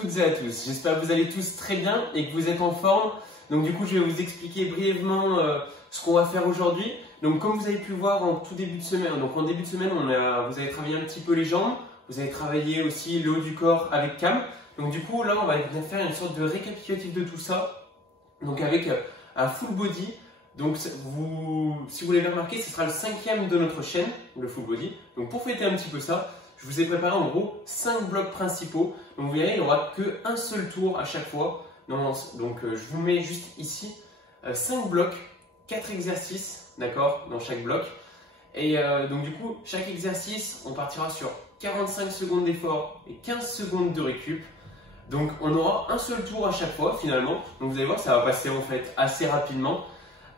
toutes et à tous, j'espère que vous allez tous très bien et que vous êtes en forme. Donc du coup je vais vous expliquer brièvement ce qu'on va faire aujourd'hui. Donc comme vous avez pu voir en tout début de semaine, donc en début de semaine vous avez travaillé un petit peu les jambes, vous avez travaillé aussi le haut du corps avec Cam. Donc du coup là on va venir faire une sorte de récapitulatif de tout ça, donc avec un full body. Donc si vous l'avez remarqué, ce sera le 5e de notre chaîne, le full body. Donc pour fêter un petit peu ça, je vous ai préparé en gros 5 blocs principaux. Donc vous verrez, il n'y aura qu'un seul tour à chaque fois. Donc je vous mets juste ici 5 blocs, 4 exercices, d'accord, dans chaque bloc. Et donc du coup, chaque exercice, on partira sur 45 secondes d'effort et 15 secondes de récup. Donc on aura un seul tour à chaque fois finalement. Donc vous allez voir, ça va passer en fait assez rapidement.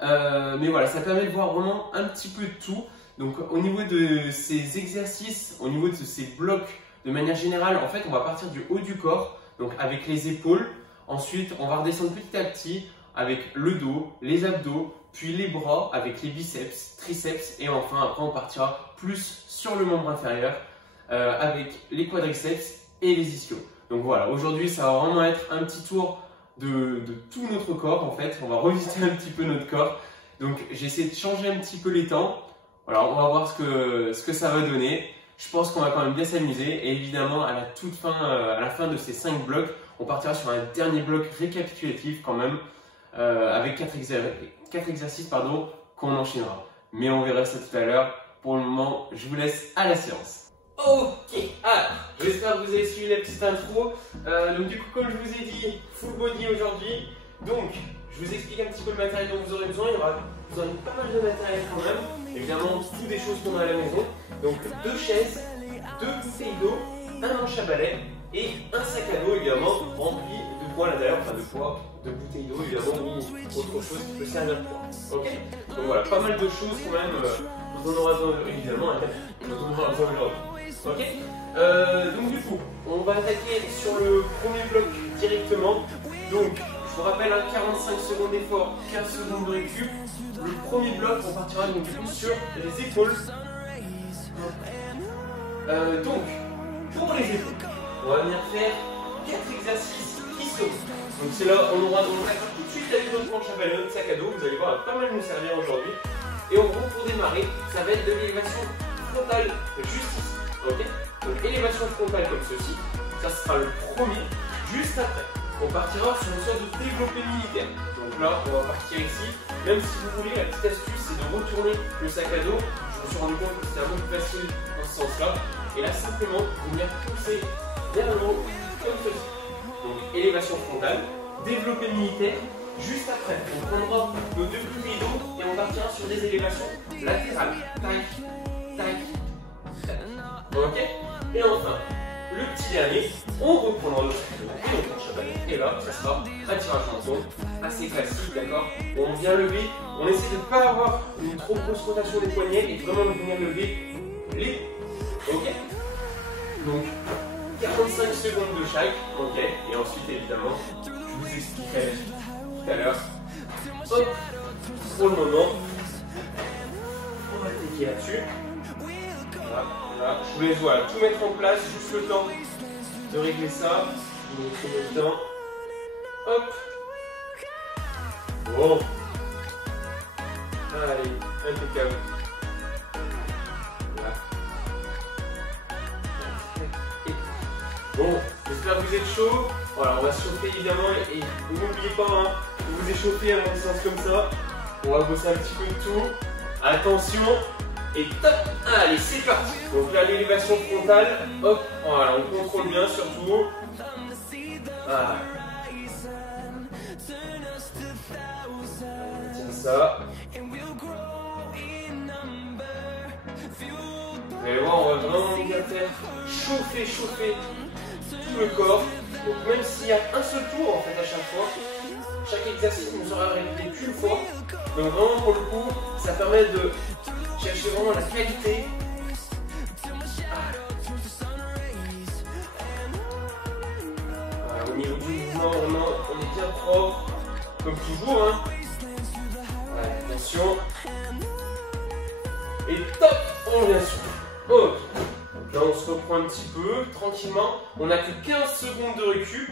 Mais voilà, ça permet de voir vraiment un petit peu de tout. Donc au niveau de ces exercices, au niveau de ces blocs, de manière générale, en fait on va partir du haut du corps, donc avec les épaules. Ensuite on va redescendre petit à petit avec le dos, les abdos, puis les bras avec les biceps, triceps. Et enfin après on partira plus sur le membre inférieur avec les quadriceps et les ischios. Donc voilà, aujourd'hui ça va vraiment être un petit tour de tout notre corps en fait. On va revisiter un petit peu notre corps. Donc j'ai essayé de changer un petit peu les temps. Voilà, on va voir ce que ça va donner. Je pense qu'on va quand même bien s'amuser. Et évidemment, à la fin de ces 5 blocs, on partira sur un dernier bloc récapitulatif quand même, avec 4 exercices qu'on enchaînera. Mais on verra ça tout à l'heure. Pour le moment, je vous laisse à la séance. Ok, alors, j'espère que vous avez suivi la petite intro. Donc du coup, comme je vous ai dit, full body aujourd'hui. Donc, je vous explique un petit peu le matériel dont vous aurez besoin. Vous en avez pas mal de matériel quand même. Évidemment, toutes des choses qu'on a à la maison. Donc, 2 chaises, 2 bouteilles d'eau, un manche à balai et un sac à dos évidemment rempli de poids à l'intérieur, enfin de poids, de bouteilles d'eau évidemment ou autre chose qui peut servir de poids. Ok. Donc voilà, pas mal de choses quand même. On en aura besoin évidemment. On en aura besoin aujourd'hui. Ok. Donc du coup, on va attaquer sur le premier bloc directement. Donc, je vous rappelle, 45 secondes d'effort, 15 secondes de récup. Le premier bloc, on partira donc du coup sur les épaules. Donc, pour les épaules, on va venir faire 4 exercices qui sont. Donc c'est là, on aura donc tout de suite avec notre manche à balai, notre sac à dos. Vous allez voir, ça va pas mal nous servir aujourd'hui. Et en gros, pour démarrer, ça va être de l'élévation frontale juste ici. Ok. Donc élévation frontale comme ceci. Ça sera le premier. Juste après, on partira sur une sorte de développé militaire. Donc là, on va partir ici. Même si vous voulez, la petite astuce, c'est de retourner le sac à dos. Je me suis rendu compte que c'était un peu plus facile dans ce sens-là. Et là, simplement, venir pousser vers le haut, comme ceci. Donc, élévation frontale, développé militaire. Juste après, on prendra nos 2 bouteilles d'eau et on partira sur des élévations latérales. Tac, tac, tac. Ok. Et enfin, le petit dernier, on reprendra notre manche à balai. Et là, ça sera un tirage en zone assez classique, d'accord. On vient lever, on essaie de ne pas avoir une trop grosse rotation des poignets et vraiment de venir lever les. Ok. Donc 45 secondes de chaque. Ok. Et ensuite évidemment, je vous expliquerai tout à l'heure. Hop. Pour le moment, on va cliquer là-dessus. Voilà. Je vous laisse tout mettre en place, juste le temps de régler ça. Je vous laisse le temps. Hop. Bon. Allez, impeccable. Voilà. Bon, j'espère que vous êtes chaud. Voilà, on va se chauffer évidemment et n'oubliez pas de vous échauffer avant une séance comme ça. On va bosser un petit peu de tout. Attention. Et top. Allez, c'est parti. Donc là, l'élévation frontale. Hop, voilà, on contrôle bien surtout. Voilà. Tiens ça. Vous allez voir, on va vraiment bien faire chauffer tout le corps. Donc même s'il y a un seul tour en fait à chaque fois, chaque exercice ne sera répété qu'une fois. Donc vraiment pour le coup, ça permet de chercher vraiment la qualité. Au niveau du mouvement, vraiment, on est bien propre, comme toujours. Hein. Ouais, attention. Et top, on vient sur. Ok. Là, on se reprend un petit peu, tranquillement. On n'a que 15 secondes de récup.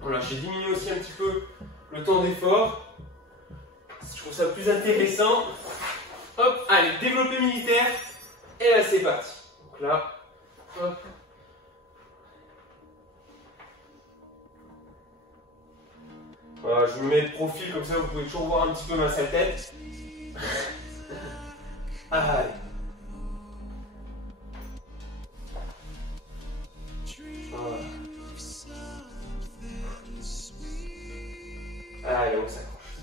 Voilà, j'ai diminué aussi un petit peu le temps d'effort. Je trouve ça plus intéressant. Hop, allez, développé militaire. Et là, c'est parti. Donc là, hop. Voilà, je me mets de profil, comme ça vous pouvez toujours voir un petit peu ma sale tête. Allez. Voilà. Allez, on s'accroche.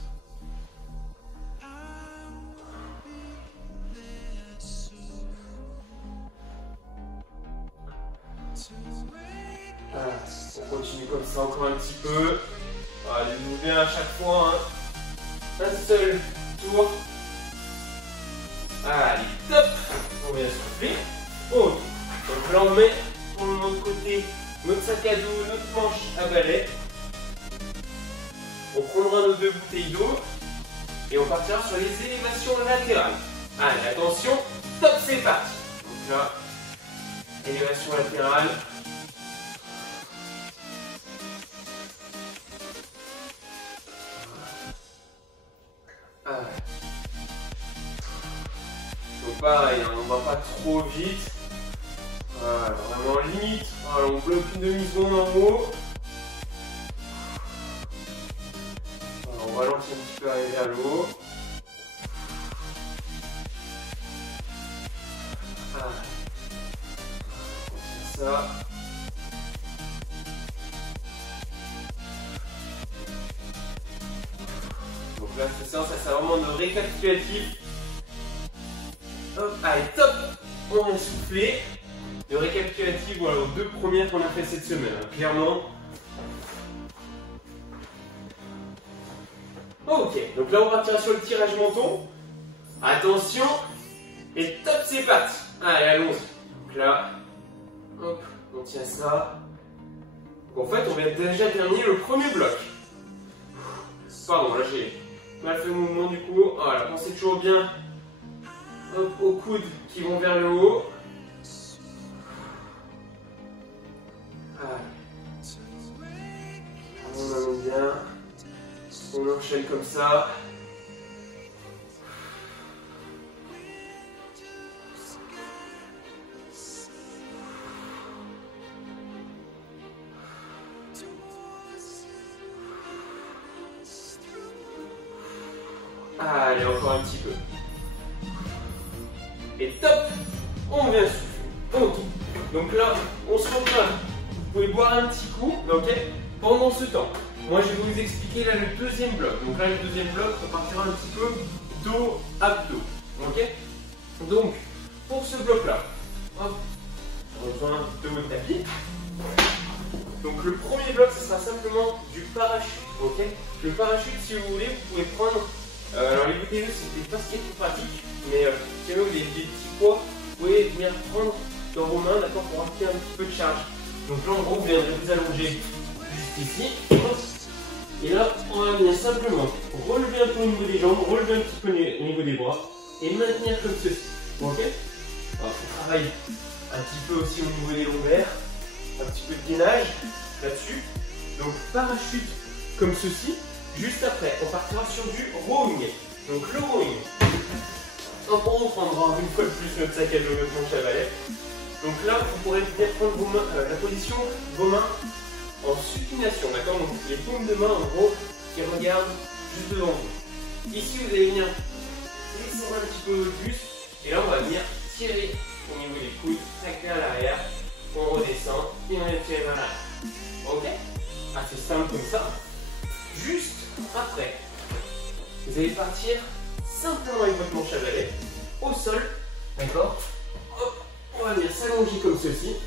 Voilà. On continue comme ça encore un petit peu. Allez-vous bien à chaque fois. Hein. Un seul tour. Allez, top. On vient souffler. Oh. Donc là, on met pour le moment de côté notre sac à dos, notre manche à balai. On prendra nos 2 bouteilles d'eau et on partira sur les élévations latérales. Allez, attention, top, c'est parti. Donc là, élévation latérale. Donc pareil, hein, on va pas trop vite. Voilà, vraiment limite. Voilà, on bloque une demi-seconde en haut. Voilà, on ralentit un petit peu arriver à l'eau. Voilà. On tient ça. Donc là, cette séance, ça sert vraiment de récapitulatif. Hop, allez, top. On vient souffler. Le récapitulatif, voilà, aux 2 premières qu'on a fait cette semaine, hein, clairement. Ok, donc là on partira sur le tirage menton. Attention. Et top, c'est parti. Allez, allons-y. Donc là, hop, on tient ça. Donc en fait, on vient déjà terminer le premier bloc. Pardon, là j'ai mal fait le mouvement du coup. Voilà, pensez toujours bien hop, aux coudes qui vont vers le haut. On amène bien, on enchaîne comme ça. Allez, encore un petit peu. Et top, on vient souffler. Ok, donc là, on se reprend. Vous pouvez boire un petit coup, ok? Pendant ce temps, moi je vais vous expliquer là le deuxième bloc. Donc là, le deuxième bloc, on partira un petit peu dos, abdos. Ok? Donc, pour ce bloc-là, hop, je rejoins de votre tapis. Donc le premier bloc, ce sera simplement du parachute. Ok? Le parachute, si vous voulez, vous pouvez prendre. Alors les bouteilles, c'était pas ce qui est plus pratique, mais si vous avez des petits poids, vous pouvez venir prendre dans vos mains, d'accord, pour appliquer un petit peu de charge. Donc là, en gros, vous viendrez vous allonger juste ici. Et là, on va venir simplement relever un peu au niveau des jambes, relever un petit peu au niveau des bras et maintenir comme ceci. Ok? Alors, on travaille un petit peu aussi au niveau des lombaires, un petit peu de gainage là-dessus. Donc, parachute comme ceci. Juste après, on partira sur du rowing. Donc, le rowing. On prendra une fois de plus notre sac à dos, notre manche à balai. Donc là, vous pourrez bien prendre vos mains, la position de vos mains en supination, d'accord? Donc les paumes de main en gros qui regardent juste devant vous. Ici, vous allez venir descendre un petit peu plus et là, on va venir tirer au niveau des coudes, tac vers l'arrière, on redescend et on vient tirer vers l'arrière. Ok? Assez simple comme ça. Juste après, vous allez partir simplement avec votre manche à balai au sol, d'accord? On va venir s'allonger comme ceci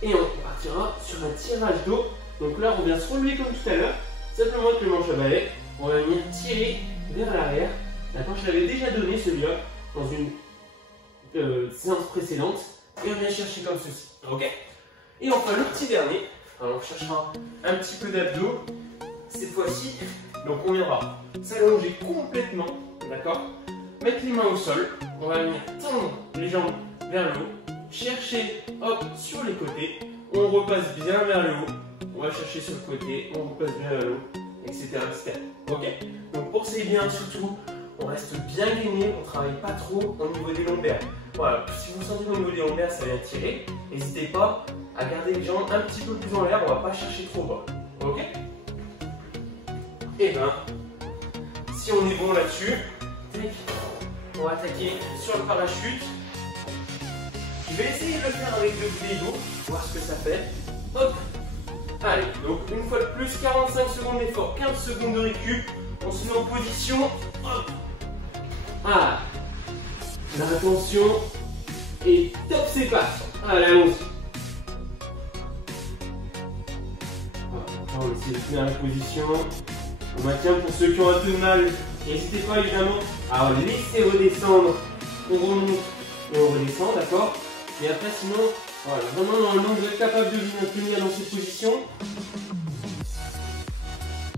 et on partira sur un tirage d'eau. Donc là, on vient se relever comme tout à l'heure, simplement avec le manche à balai. On va venir tirer vers l'arrière. D'accord, je l'avais déjà donné celui-là dans une séance précédente. Et on vient chercher comme ceci. Ok? Et enfin, le petit dernier. Alors, on cherchera un petit peu d'abdos cette fois-ci. Donc, on viendra s'allonger complètement. D'accord? Mettre les mains au sol. On va venir tendre les jambes vers le haut. chercher, hop, sur les côtés. On repasse bien vers le haut. On va chercher sur le côté, on repasse bien vers le haut, etc. etc. Ok? Donc pour ces biens, surtout, on reste bien gainé, on ne travaille pas trop au niveau des lombaires. Voilà, si vous sentez qu'au niveau des lombaires, ça vient tirer, n'hésitez pas à garder les jambes un petit peu plus en l'air, on ne va pas chercher trop bas. Ok? Et ben, si on est bon là-dessus, on va attaquer sur le parachute. Je vais essayer de le faire avec le boulet d'eau, voir ce que ça fait. Hop! Allez, donc une fois de plus, 45 secondes d'effort, 15 secondes de récup. On se met en position. Hop! Ah! Attention. Et top, c'est parti. Allez, allons-y. On va essayer de tenir la position. On maintient pour ceux qui ont un peu mal. N'hésitez pas évidemment à laisser redescendre. On remonte et on redescend, d'accord? Et après, sinon, voilà, vraiment normalement vous êtes capable de vous tenir dans cette position.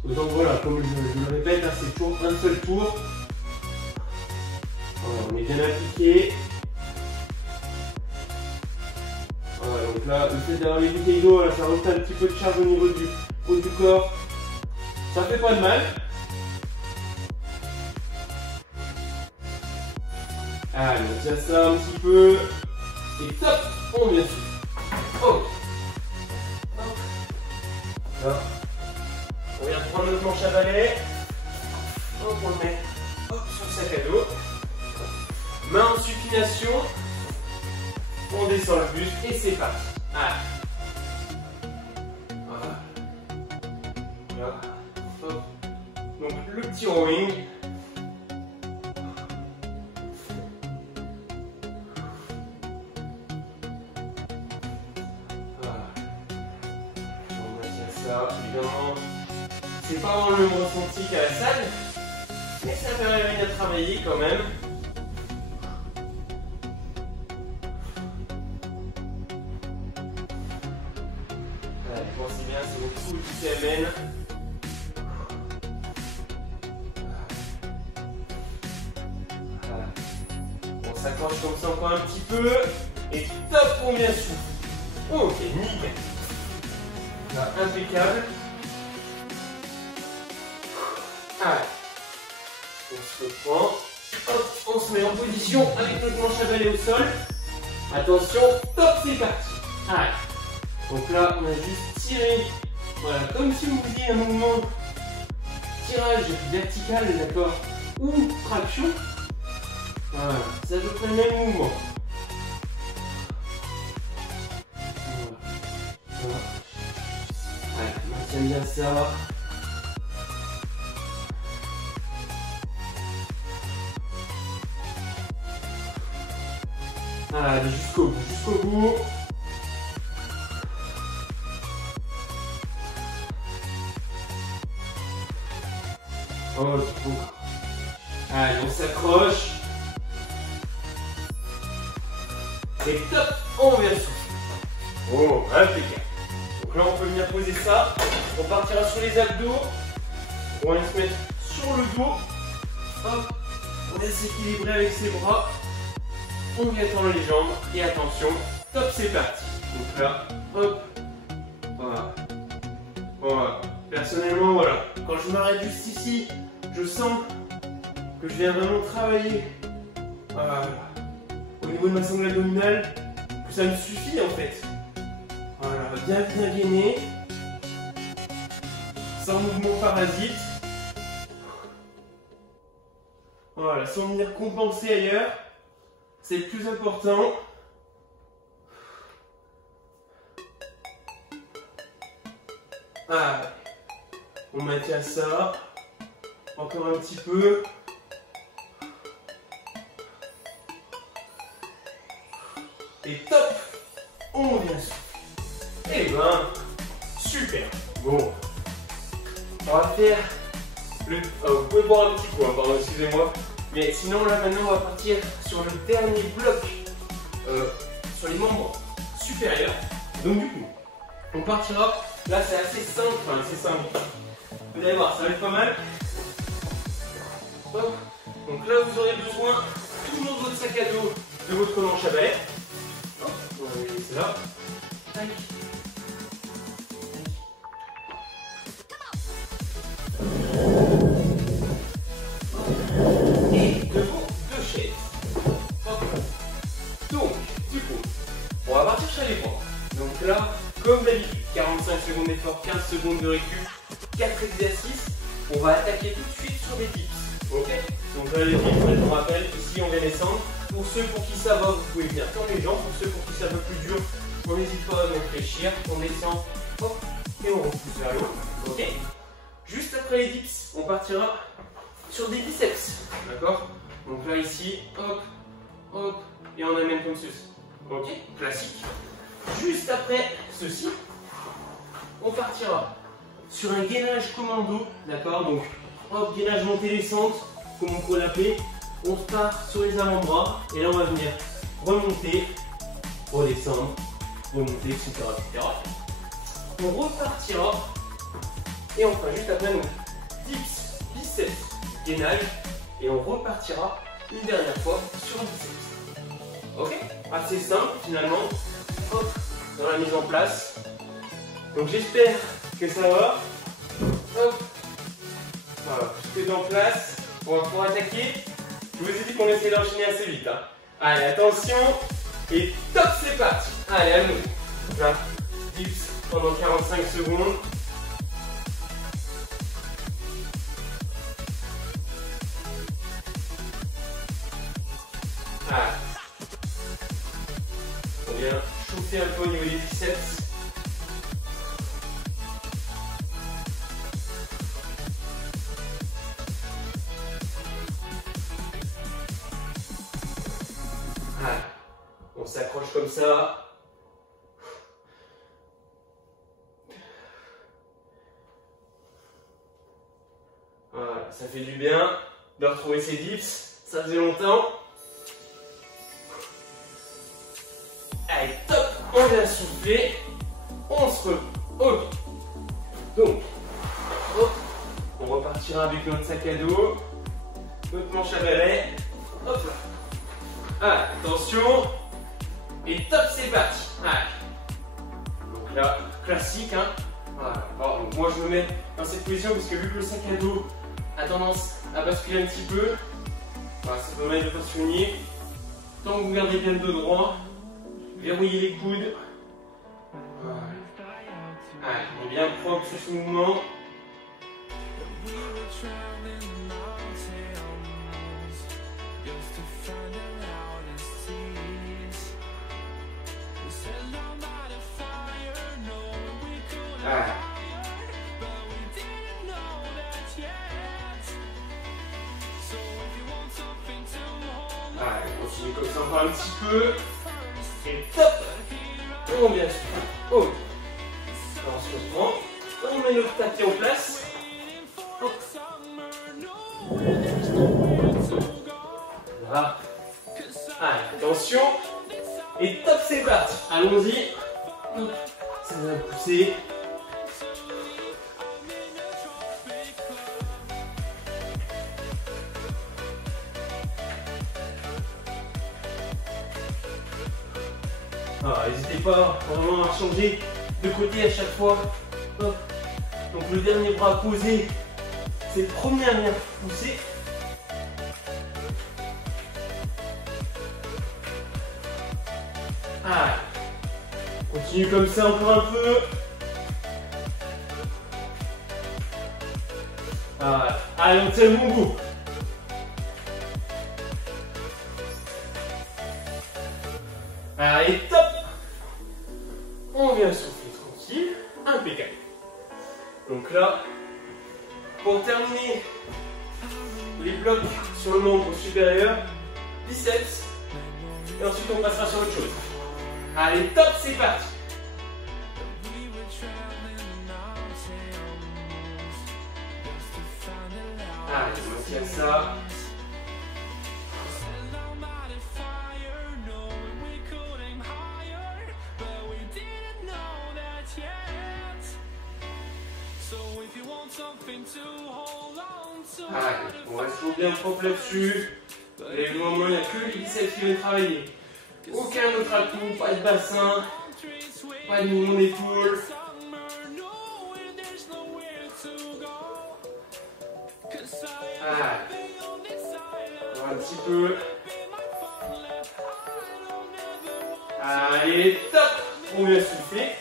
Donc voilà, comme je le répète, hein, c'est toujours un seul tour. Voilà, on est bien appliqué. Voilà, donc là, le fait d'avoir les bouteilles d'eau, ça rajoute un petit peu de charge au niveau du haut du corps. Ça fait pas de mal. Allez, on tient ça un petit peu. Et top, on vient dessus. Oh. Là. On vient prendre notre manche à balai. Hop, on le met hop, sur le sac à dos. Main en supination. On descend le buste et c'est parti. Allez. Voilà. Là. Hop. Donc le petit rowing. Évidemment, c'est pas vraiment le même ressenti qu'à la salle, mais ça permet de bien travailler quand même. Allez, pensez bien, c'est votre coude qui amène. Voilà. On s'accroche comme ça encore un petit peu, et top, on vient souffle. Ok, nickel. Là, impeccable. Allez, on se reprend. Hop, on se met en position avec notre manche à balai au sol. Attention, top, c'est parti. Allez. Donc là, on a juste tiré. Voilà, comme si vous faisiez un mouvement tirage vertical, d'accord, ou traction. Voilà, c'est à peu près le même mouvement. Voilà. Allez, on maintient bien ça. Allez, jusqu'au bout, jusqu'au bout. Oh, c'est bon. Allez, on s'accroche. Et top, on vient souffler. Oh, impeccable. Donc là, on peut venir poser ça. On partira sur les abdos. On va se mettre sur le dos. Hop, on vient s'équilibrer avec ses bras. On vient tendre les jambes. Et attention, top, c'est parti. Donc là, hop, voilà. Voilà. Personnellement, voilà. Quand je m'arrête juste ici, je sens que je viens vraiment travailler au niveau de ma sangle abdominale, que ça me suffit en fait. Voilà, bien gainé, sans mouvement parasite. Voilà, sans venir compenser ailleurs, c'est le plus important. Ah, on maintient ça. Encore un petit peu. Et top, on vient souffler. Et ben, super. Bon, on va faire le... vous pouvez boire un petit coup, hein, pardon, excusez-moi. Mais sinon, là, maintenant, on va partir sur le dernier bloc, sur les membres supérieurs. Donc, du coup, on partira. Là, c'est assez simple, enfin, c'est simple. Vous allez voir, ça va être pas mal. Hop. Donc là, vous aurez besoin toujours de votre sac à dos, de votre manche à balai. Hop. On va laisser là. Tac. Et debout, 2 chaises. Hop. Donc, du coup, on va partir chez les points. Donc là, comme d'habitude, 45 secondes d'effort, 15 secondes de récup, 4 exercices. On va attaquer tout de suite sur les dips. Ok? Donc là, les dips, je vous rappelle, ici on vient descendre. Pour ceux pour qui ça va, vous pouvez venir comme les jambes. Pour ceux pour qui c'est un peu plus dur, on n'hésite pas à réfléchir. On descend, hop, et on repousse vers le haut. Ok? Juste après les dips, on partira sur des biceps. D'accord? Donc là, ici, hop, hop, et on amène comme ceci. Ok? Classique. Juste après ceci, on partira sur un gainage commando. D'accord? Donc, hop, gainage montée-descente, comme on pourrait l'appeler. On part sur les avant-bras et là on va venir remonter, redescendre, remonter, etc. etc. On repartira et enfin juste après nous dips, biceps, gainage et on repartira une dernière fois sur un biceps. Ok? Assez simple finalement. Hop, dans la mise en place. Donc j'espère que ça va. Hop, voilà, tout est en place. On va pouvoir attaquer. Je vous ai dit qu'on essayait d'enchaîner assez vite. Hein. Allez, attention. Et top, c'est parti. Allez, à nous. Là, dips pendant 45 secondes. Voilà. On vient chauffer un peu au niveau des biceps. On s'accroche comme ça. Voilà, ça fait du bien de retrouver ces dips. Ça faisait longtemps. Allez, top. On vient souffler. On se repose. Donc, hop, on repartira avec notre sac à dos, notre manche à balai. Hop là. Ah, attention. Et top, c'est parti. Allez. Donc là, classique. Hein. Voilà. Alors, donc moi, je me mets dans cette position parce que vu que le sac à dos a tendance à basculer un petit peu, voilà, ça permet de ne pas se soigner. Tant que vous gardez bien le dos droit, verrouillez les coudes. Voilà. Allez, on est bien propre sur ce mouvement. Ah. Allez, on continue comme ça encore un petit peu. Et top. On vient sur. Oh. Alors, on se reprend. On met notre tapis en place. Hop. Voilà. Allez, attention. Et top, c'est parti. Allons-y. Ça va pousser. N'hésitez pas vraiment à changer de côté à chaque fois. Hop. Donc le dernier bras posé, c'est le premier à venir pousser. Ah. Continue comme ça encore un peu. Voilà. Allez, on tient le bon bout. Allez, top. On vient souffler tranquille, impeccable. Donc là, pour terminer les blocs sur le membre supérieur, biceps, et ensuite on passera sur autre chose. Allez, top, c'est parti. Allez, on tient ça. Allez, on reste bien propre là-dessus. Et au moment, il n'y a que les biceps qui viennent travailler. Aucun autre atout, pas de bassin, pas de mouvement d'épaule. Ah. Un petit peu. Allez, top. On vient souffler.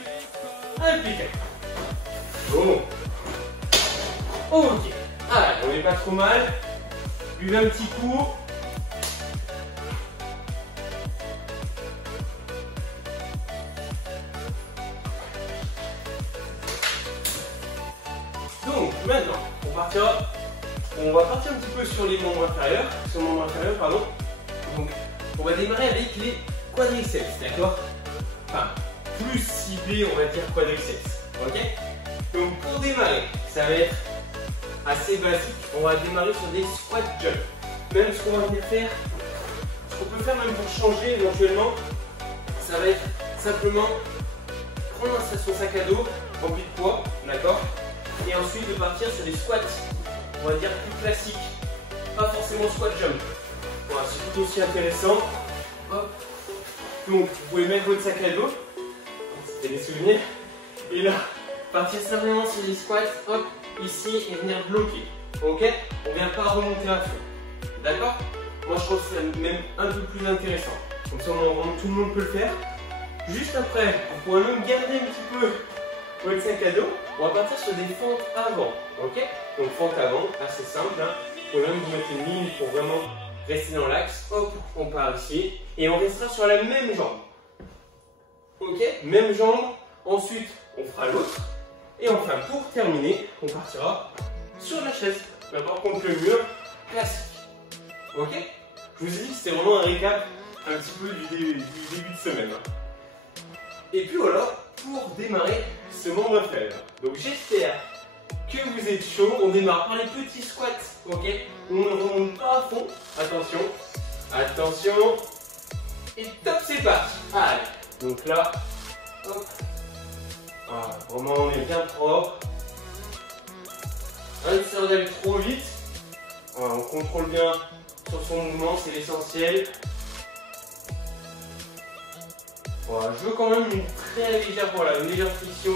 Impeccable. Bon. Ok. Ah, on n'est pas trop mal. Buvez un petit coup. Donc, maintenant, on va partir un petit peu sur les membres inférieurs. Pardon. Donc, on va démarrer avec les quadriceps, d'accord? Enfin, plus ciblé, on va dire quadriceps. Ok? Donc, pour démarrer, ça va être assez basique. On va démarrer sur des squat jump. Même ce qu'on va venir faire, ce qu'on peut faire même pour changer éventuellement, ça va être simplement prendre son sac à dos rempli de poids, d'accord? Et ensuite de partir sur des squats, on va dire plus classiques, pas forcément squat jump. Voilà, c'est tout aussi intéressant. Hop. Donc vous pouvez mettre votre sac à dos, c'était des souvenirs, et là, partir simplement sur des squats, hop, ici, et venir bloquer. Ok? On vient pas remonter à fond. D'accord? Moi je trouve ça même un peu plus intéressant. Comme ça, tout le monde peut le faire. Juste après, vous pourrez même garder un petit peu votre sac à dos. On va partir sur des fentes avant. Ok? Donc fente avant, assez simple. Hein. Vous pouvez même vous mettre une ligne pour vraiment rester dans l'axe. Hop, on part ici. Et on restera sur la même jambe. Ok? Même jambe. Ensuite, on fera l'autre. Et enfin, pour terminer, on partira sur la chaise. D'abord contre le mur, classique. Ok? Je vous ai dit que c'était vraiment un récap un petit peu du début de semaine. Et puis voilà, pour démarrer ce membre inférieur. Donc j'espère que vous êtes chaud. On démarre par les petits squats, ok? On ne remonte pas à fond. Attention, attention. Et top, c'est parti. Allez, donc là, hop. Voilà, vraiment on est bien propre. Un essai d'aller trop vite. Voilà, on contrôle bien sur son mouvement, c'est l'essentiel. Voilà, je veux quand même une très légère, voilà, une légère friction.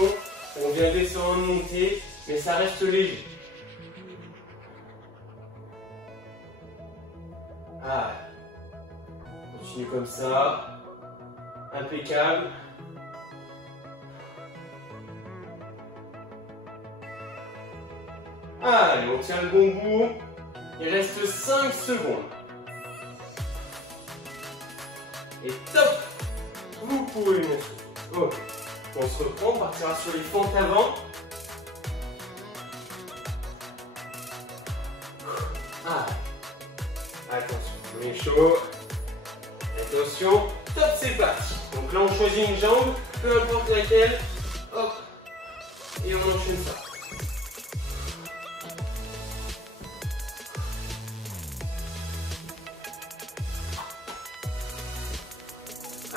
On vient descendre, monter, mais ça reste léger. Ah, continue comme ça. Impeccable. Allez, on tient le bon bout. Il reste 5 secondes. Et top! Vous pouvez monter. Ok. On se reprend, on partira sur les fentes avant. Ah. Attention, on est chaud. Attention, top, c'est parti. Donc là, on choisit une jambe, peu importe laquelle. Hop. Et on enchaîne ça.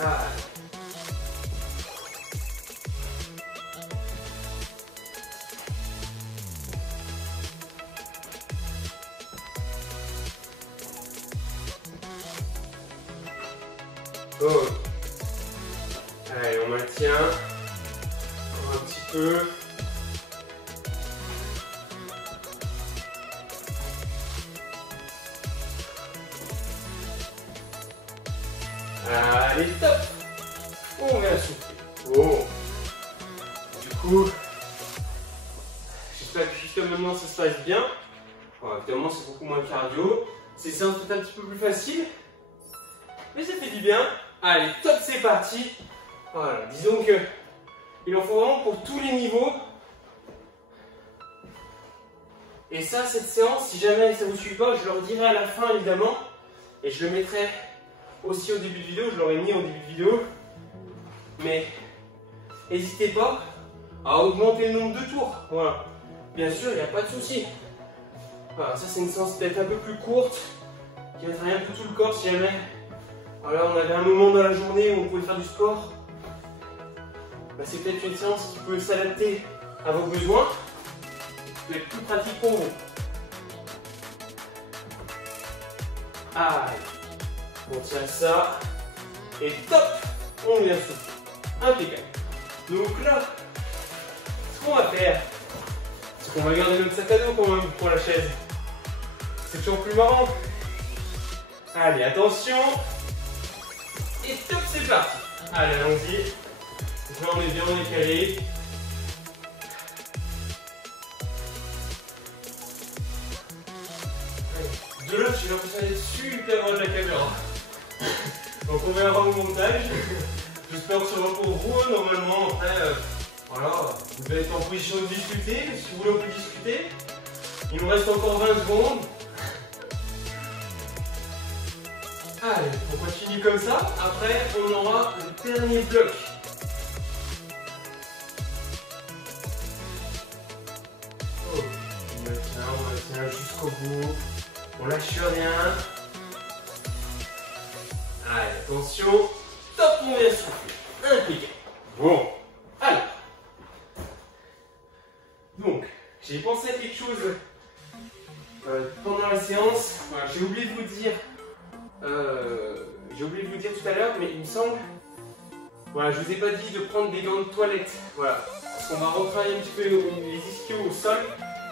Ah. Oh. Allez, on maintient. Encore un petit peu. Allez, top. On vient souffler. Oh. Du coup, j'espère que jusqu'à maintenant ça se passe bien. Bon, évidemment, c'est beaucoup moins cardio. Ces séances sont un petit peu plus faciles. Mais ça fait du bien. Allez, top, c'est parti. Voilà, disons que il en faut vraiment pour tous les niveaux. Et ça, cette séance, si jamais ça ne vous suit pas, je le redirai à la fin évidemment. Et je le mettrai aussi au début de vidéo, je l'aurais mis au début de vidéo. Mais n'hésitez pas à augmenter le nombre de tours. Voilà. Bien sûr, il n'y a pas de souci. Voilà, ça c'est une séance peut-être un peu plus courte, qui va travailler un peu tout le corps si jamais. Voilà, on avait un moment dans la journée où on pouvait faire du sport. Bah, c'est peut-être une séance qui peut s'adapter à vos besoins, qui peut être plus pratique pour vous. Allez, on tient ça. Et top, on vient souffler. Impeccable. Donc là, ce qu'on va faire, c'est qu'on va garder notre sac à dos quand même pour la chaise. C'est toujours plus marrant. Allez, attention. Et top, c'est parti. Allez, allons-y. Là, on est bien, on est calé. De là, j'ai l'impression d'être super loin de la caméra. Donc on verra au montage. J'espère que ça va pour vous. Normalement, après, voilà, vous allez être en position de discuter. Si vous voulez, on peut discuter. Il nous reste encore 20 secondes. Allez, on continue comme ça. Après, on aura le dernier bloc. Oh, on tient jusqu'au bout. On lâche rien. Allez, attention. Top, on vient souffler. Impeccable. Bon, alors. Donc, j'ai pensé à quelque chose pendant la séance. Voilà, j'ai oublié de vous dire. Tout à l'heure, mais il me semble. Voilà, je vous ai pas dit de prendre des gants de toilette. Voilà, parce qu'on va retravailler un petit peu les ischios au sol.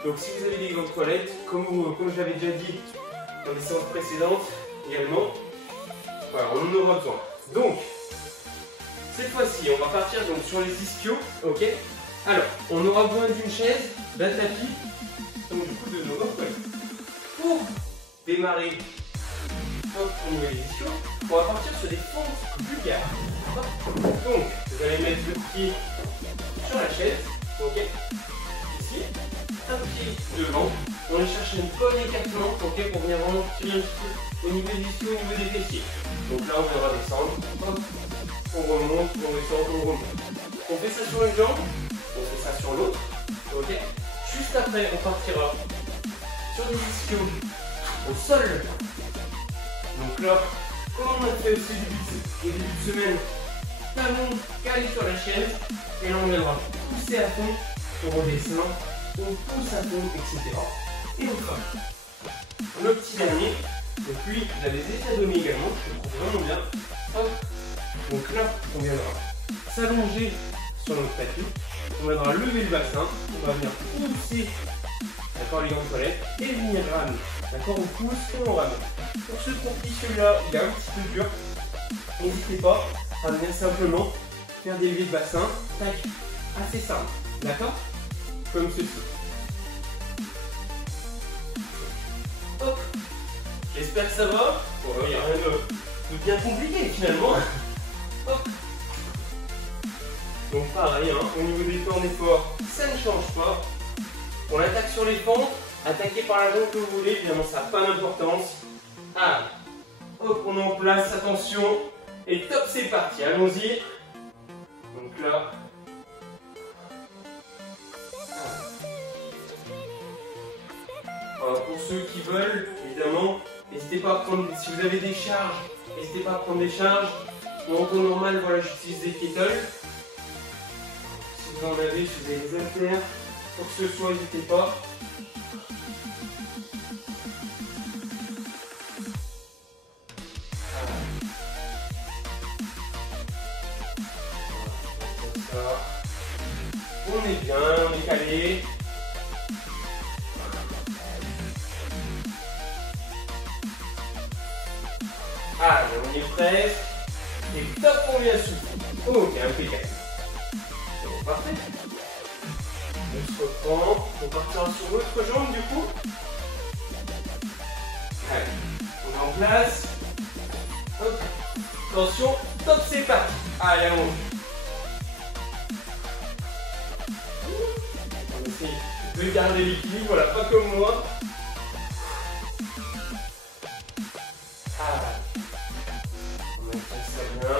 Donc, si vous avez des gants de toilette, comme je l'avais déjà dit dans les séances précédentes également, voilà, on en aura besoin. Donc, cette fois-ci, on va partir donc sur les ischios, ok. Alors, on aura besoin d'une chaise, d'un tapis, donc du coup de nos gants de toilette. Pour démarrer au niveau des ischios, on va partir sur des fentes vulgaires. Donc, vous allez mettre le pied sur la chaise, ok. Ici, un pied devant. On va chercher une bonne écartement, ok, pour venir vraiment tirer un petit peu au niveau des ischios, au niveau des fessiers. Donc là, on viendra descendre. Hop, on remonte, on descend, on remonte. On fait ça sur une jambe, on fait ça sur l'autre, ok. Juste après, on partira sur des ischios au sol. Donc là, comme on a fait aussi au début de semaine, talon calé sur la chaise, et là on viendra pousser à fond, on redescend, on pousse à fond, etc. Et on fera le petit dernier. Donc lui, il a des états donnés également, je le trouve vraiment bien. Hop. Donc là, on viendra s'allonger sur notre tapis, on viendra lever le bassin, on va venir pousser, d'accord, les gants de toilette, et venir ramener. D'accord, on pousse et on ramène. Pour ce celui-là, il est un petit peu dur. N'hésitez pas à venir simplement faire des levées de bassin, tac, assez simple, d'accord, comme ceci. Hop. J'espère que ça va. Il n'y a rien de bien compliqué finalement. Hop. Donc pareil, hein, au niveau des temps d'effort, ça ne change pas. On attaque sur les pentes, attaquer par la jambe que vous voulez, évidemment ça n'a pas d'importance. Ah. Hop, on est en place, attention. Et top, c'est parti, allons-y. Donc là. Alors, pour ceux qui veulent, évidemment, n'hésitez pas à prendre, si vous avez des charges, n'hésitez pas à prendre des charges. En temps normal, voilà, j'utilise des kettles. Si vous en avez, si vous avez des haltères, pour que ce soit, n'hésitez pas. On est bien, on est calé. Allez, on y est presque. Et top, on vient souffler. Ok, impeccable. C'est bon, parfait. On se reprend. On partira sur l'autre jambe du coup. Allez, on est en place. Hop. Attention, top, c'est parti. Allez, allons. On essaye de garder l'équilibre, voilà, pas comme moi. Ah. On va faire ça bien.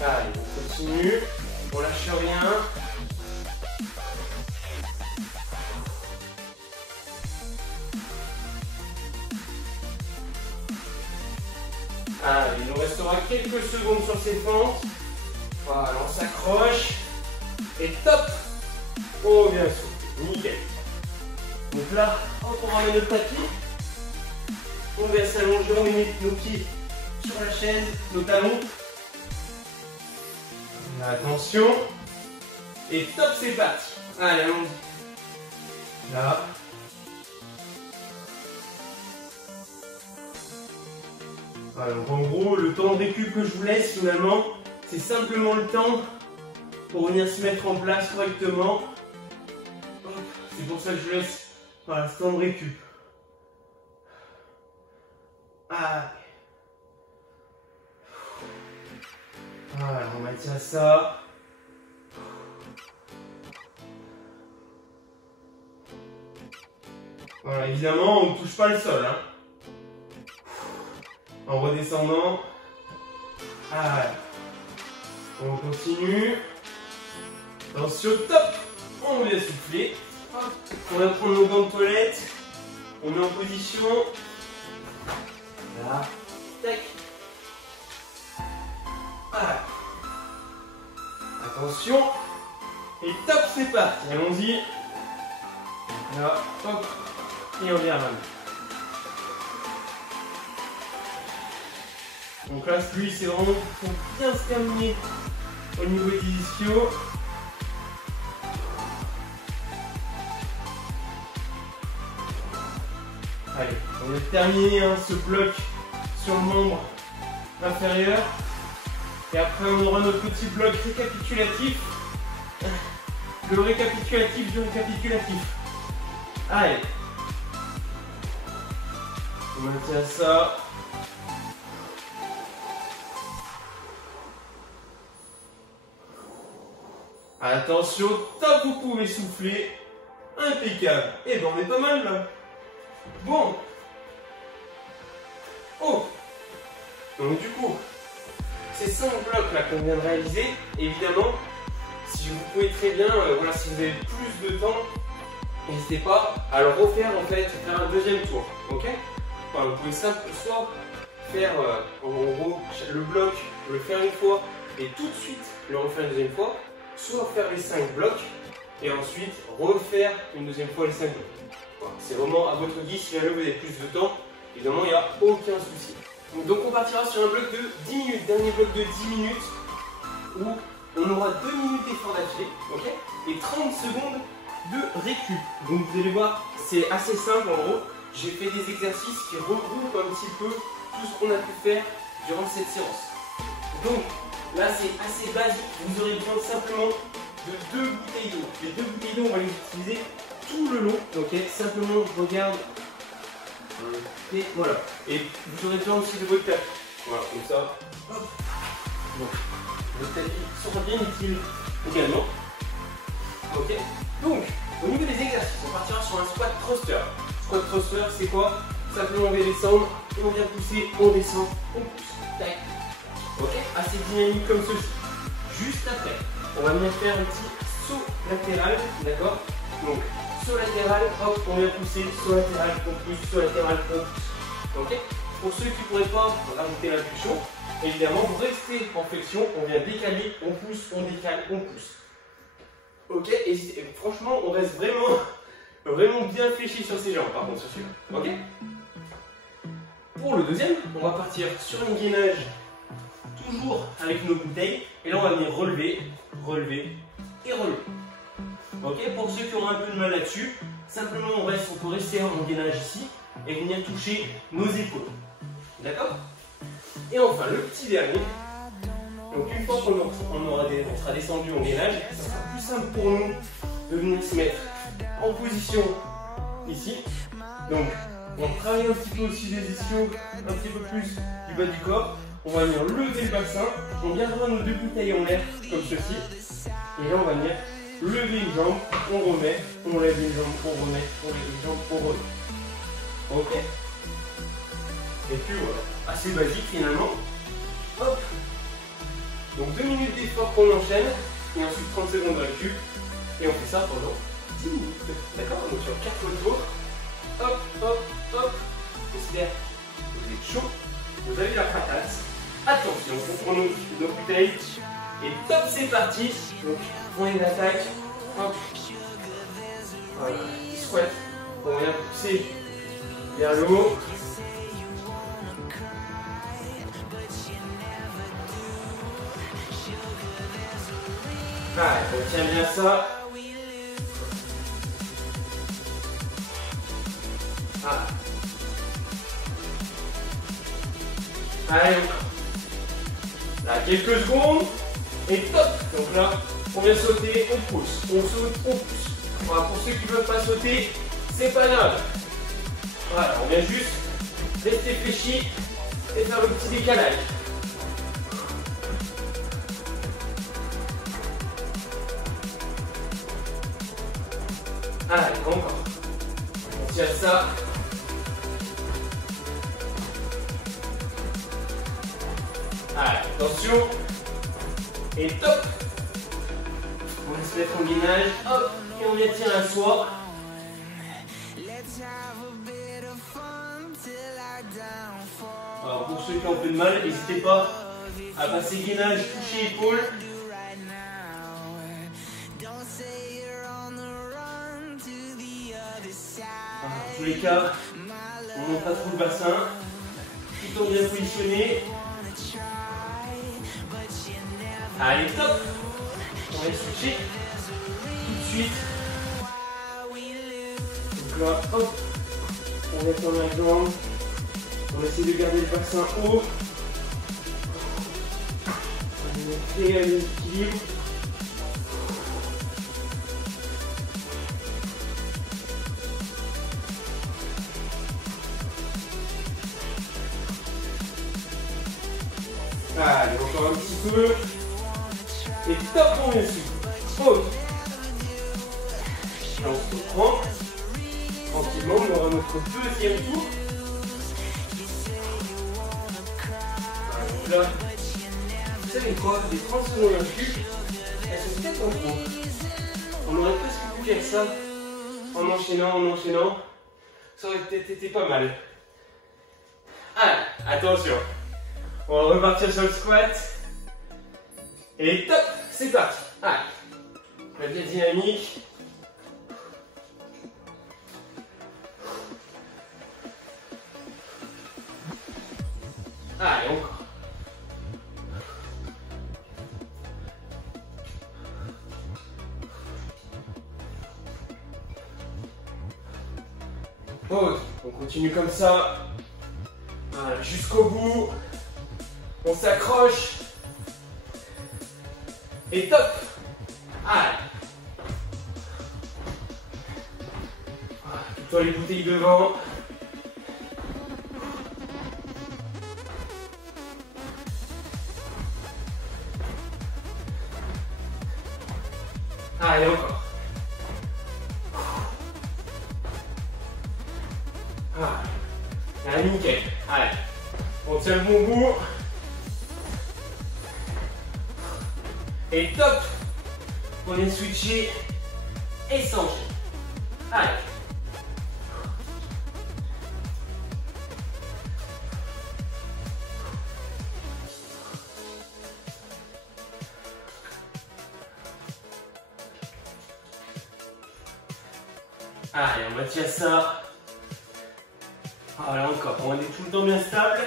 Allez, on continue. On lâche rien. Allez, il nous restera quelques secondes sur ces fentes. Voilà, on s'accroche. Et top. On revient souffler. Nickel. Donc là, hop, on ramène le tapis. On va s'allonger, on met nos pieds sur la chaise, nos talons. Attention. Et top, c'est parti. Allez, allons-y. Là. Voilà, donc en gros, le temps de récup que je vous laisse finalement, c'est simplement le temps pour venir se mettre en place correctement. C'est pour ça que je laisse voilà, ce temps de récup. Allez. Voilà, on maintient ça. Voilà, évidemment, on ne touche pas le sol. Hein. En redescendant. Allez. On continue. Attention, top. On vient souffler. On va prendre nos gants de toilette. On met en position. Là. Tac. Voilà. Attention. Et top, c'est parti. Allons-y. Là, hop. Et on vient ramener. Donc là, celui, c'est vraiment pour bien se terminer au niveau des ischios. Allez, on va terminer hein, ce bloc sur le membre inférieur. Et après, on aura notre petit bloc récapitulatif. Le récapitulatif du récapitulatif. Allez. On maintient ça. Attention, top, vous pouvez souffler. Impeccable. Et ben on est pas mal là. Bon. Oh. Donc du coup, ces 5 blocs là qu'on vient de réaliser, évidemment, si vous pouvez très bien, voilà, si vous avez plus de temps, n'hésitez pas à le refaire en fait, faire un deuxième tour. Ok. Enfin, vous pouvez soit faire en gros le bloc, le faire une fois et tout de suite le refaire une deuxième fois, soit faire les 5 blocs et ensuite refaire une deuxième fois les 5 blocs. Voilà, c'est vraiment à votre guise, si jamais vous avez plus de temps, évidemment il n'y a aucun souci. Donc on partira sur un bloc de 10 minutes, dernier bloc de 10 minutes où on aura 2 minutes d'effort d'affilée, ok, et 30 secondes de récup. Donc vous allez voir, c'est assez simple en gros. J'ai fait des exercices qui regroupent un petit peu tout ce qu'on a pu faire durant cette séance. Donc là c'est assez basique, vous aurez besoin simplement de 2 bouteilles d'eau. Les 2 bouteilles d'eau on va les utiliser tout le long, ok. Simplement je regarde, et voilà. Et vous aurez besoin aussi de votre tapis. Voilà, comme ça. Hop. Donc, le tapis sera bien utile également. Ok. Donc, au niveau des exercices, on partira sur un squat thruster. Squat thruster, c'est quoi? Simplement on vient descendre, on vient pousser, on descend, on pousse. Tac. Ok. Assez dynamique comme ceci. Juste après, on va venir faire un petit saut latéral, d'accord? Donc, saut latéral, hop, on vient pousser, saut latéral, on pousse, saut latéral, on pousse. Ok. Pour ceux qui ne pourraient pas rajouter l'impulsion, évidemment, vous restez en flexion, on vient décaler, on pousse, on décale, on pousse. Ok. Et franchement, on reste vraiment bien fléchi sur ces jambes, par contre, sur celui-là. Ok. Pour le deuxième, on va partir sur un gainage, toujours avec nos bouteilles, et là on va venir relever, relever et relever. Ok, pour ceux qui auront un peu de mal là-dessus, simplement on peut rester en gainage ici et venir toucher nos épaules. D'accord? Et enfin le petit dernier. Donc une fois qu'on sera descendu en gainage, ce sera plus simple pour nous de venir se mettre en position ici. Donc on va travailler un petit peu aussi les ischios, un petit peu plus du bas du corps. On va venir lever le bassin, on gardera nos 2 bouteilles en l'air comme ceci. Et là on va venir lever une jambe, on remet, on lève une jambe, on remet, on lève une jambe, on remet. Ok. Et puis voilà, assez basique finalement. Hop. Donc 2 minutes d'effort qu'on enchaîne, et ensuite 30 secondes de récup. Et on fait ça pendant 10 minutes. D'accord? Donc sur 4 tours. Hop, hop, hop. Considère que vous êtes chaud, vous avez la patate. Attention, on prend nos bouteilles. Et top, c'est parti. Donc tournée d'attaque. Hop. Voilà, squat. On vient pousser vers le haut. Allez, on tient bien ça. Voilà. Allez, là, quelques secondes. Et top. Donc là, on vient sauter, on pousse. On saute, on pousse. Voilà, pour ceux qui ne veulent pas sauter, c'est pas grave. Voilà, on vient juste rester fléchi et faire le petit décalage. Allez, encore. On tient ça. Allez, attention. Et top. On va se mettre en gainage. Hop. Et on vient tirer à soi. Alors pour ceux qui ont un peu de mal, n'hésitez pas à passer gainage, toucher épaule. Dans tous les cas, on ne monte pas trop le bassin, tout en bien positionné. Allez, top. On va switcher tout de suite. Donc là, hop, on va tourner la jambe. On essaie de garder le bassin haut. On va créer un équilibre. Allez, encore un petit peu. Et top, on vient dessus. Pause. Là, on se reprend. Tranquillement, on aura notre deuxième tour. Là, vous savez quoi, les 30 secondes inclus, elles sont peut-être en trop. On aurait presque pu faire ça en enchaînant. Ça aurait peut-être été pas mal. Allez, attention. On va repartir sur le squat. Et top, c'est parti. Allez, la bien dynamique. Allez, encore. Pause. On continue comme ça. Voilà, jusqu'au bout. On s'accroche. Et top. Allez. Voilà, plutôt les bouteilles devant. Allez, encore. Allez, nickel. Allez, on tient le bon bout. Et top. On vient switcher et s'enchaîner. Allez. Allez, on va tirer ça. Voilà, encore. On est tout le temps bien stable.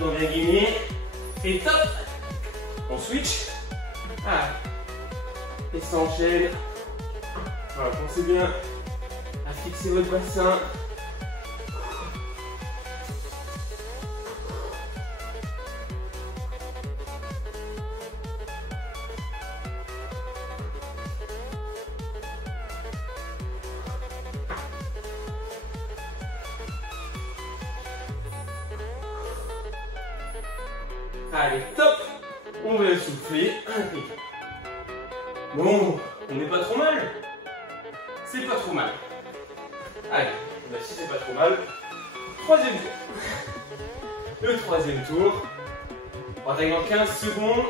On vient guiner. Et top. On switch. Allez. Et ça enchaîne. Voilà, pensez bien à fixer votre bassin. Allez, top. On va souffler. Bon, on n'est pas trop mal. C'est pas trop mal. Allez, bah si c'est pas trop mal, troisième tour. Le troisième tour. On attaque dans 15 secondes.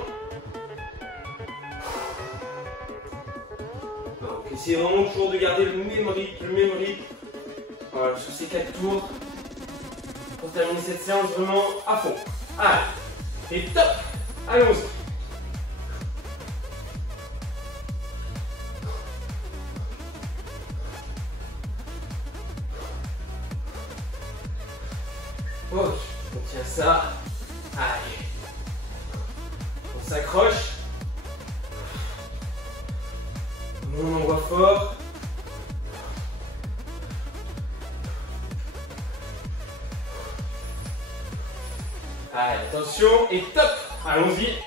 Donc essayez vraiment toujours de garder le même rythme. Voilà, sur ces 4 tours. Pour terminer cette séance vraiment à fond. Allez. Et top. Allons-y. Ok, on tient ça. Allez. On s'accroche. On envoie fort. Allez, attention, et top. Allons-y.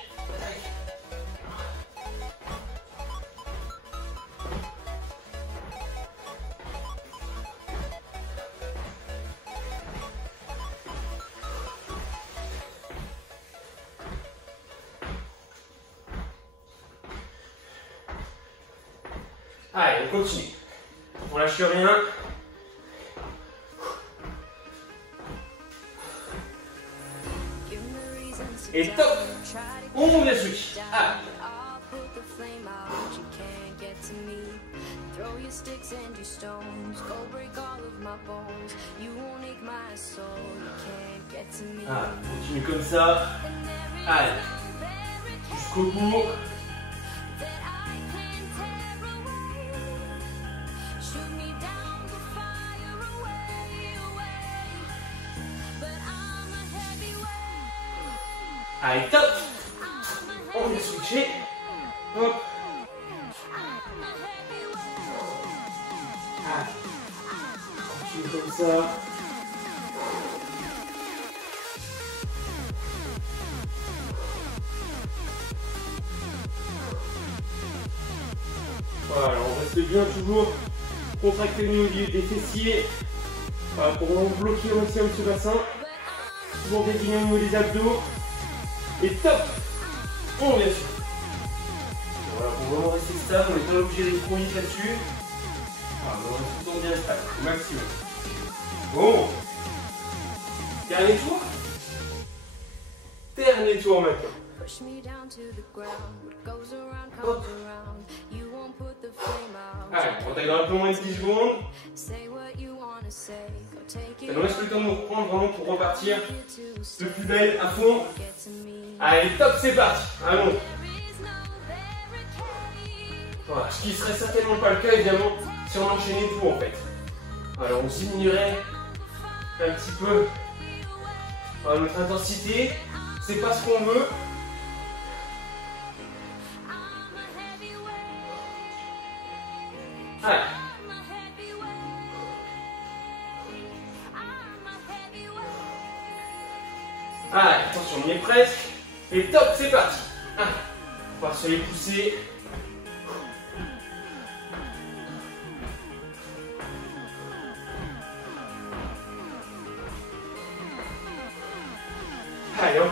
Allez, on continue. On lâche rien. Et top. On monte les switch. Ah. Ah, continue comme ça. Allez. Jusqu'au bout. Allez, top. On vient switcher. Hop. Ah. Continue comme ça. Voilà, on reste bien toujours contracté au niveau des fessiers. Voilà, pour bloquer au maximum ce bassin. Toujours dégainer au niveau des abdos. Et top. On vient sûr. Voilà, pour vraiment rester stable, on n'est pas obligé d'être trop vite là-dessus. Voilà, on reste tout le temps bien stable, au maximum. Bon. Dernier tour. Dernier tour maintenant. Hop. Allez, on taille dans un peu moins de 10 secondes. Ça nous reste le temps de nous reprendre vraiment pour repartir de plus belle à fond. Allez, top, c'est parti. Allons. Voilà, ce qui serait certainement pas le cas évidemment si on enchaînait tout en fait. Alors on diminuerait un petit peu notre intensité. C'est pas ce qu'on veut. Allez. Allez, attention, on y est presque. Et top, c'est parti. Allez, on va se les pousser. Allez, hop.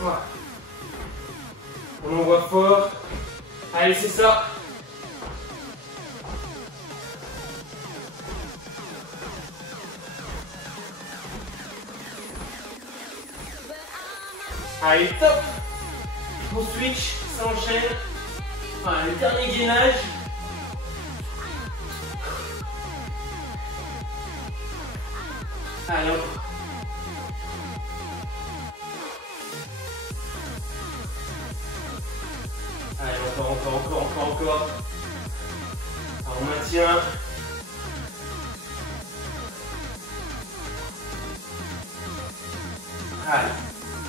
Voilà. On envoie fort. Allez, c'est ça. Allez, top. On switch, ça enchaîne. Voilà, le dernier gainage. Allez, hop. Allez, encore. Alors, on maintient. Allez,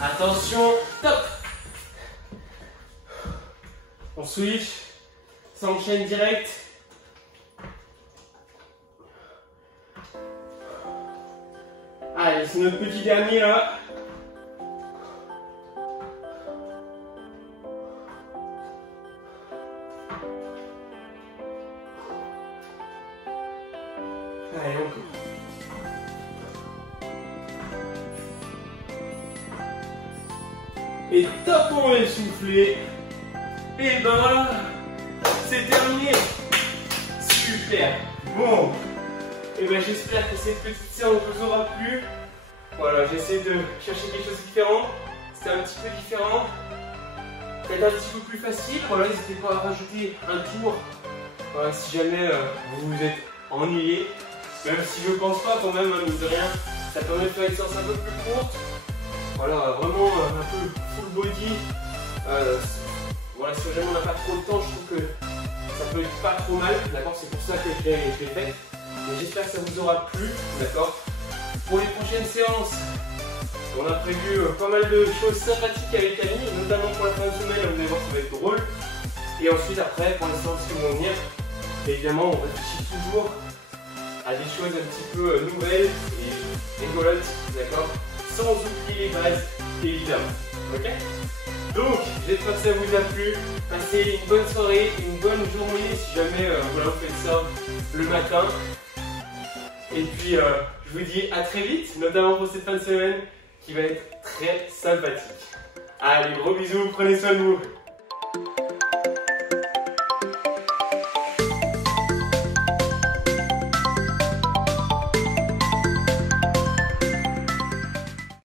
attention, top. On switch, ça enchaîne direct. Allez, c'est notre petit dernier là. Allez, encore. Et top, on va souffler. Et ben, c'est terminé. Super. Bon. Et ben, j'espère que cette petite séance vous aura plu. Voilà, j'essaie de chercher quelque chose de différent. C'était un petit peu différent. Peut-être un petit peu plus facile. Voilà, n'hésitez pas à rajouter un tour. Voilà, si jamais vous vous êtes ennuyé. Même si je pense pas quand même, mine de rien, ça permet de faire une séance un peu plus courte. Voilà, vraiment un peu full body. Voilà, si jamais on n'a pas trop de temps, je trouve que ça peut être pas trop mal, d'accord. C'est pour ça que je l'ai fait. J'espère que ça vous aura plu, d'accord. Pour les prochaines séances, on a prévu pas mal de choses sympathiques avec Camille, notamment pour la fin de semaine, vous allez voir, ça va être drôle. Et ensuite, après, pour les séances qui vont venir, évidemment, on réfléchit toujours à des choses un petit peu nouvelles et rigolotes, d'accord? Sans oublier les bases, évidemment. Ok? Donc, j'espère que ça vous a plu. Passez une bonne soirée, une bonne journée si jamais voilà, vous faites ça le matin. Et puis, je vous dis à très vite, notamment pour cette fin de semaine qui va être très sympathique. Allez, gros bisous, prenez soin de vous.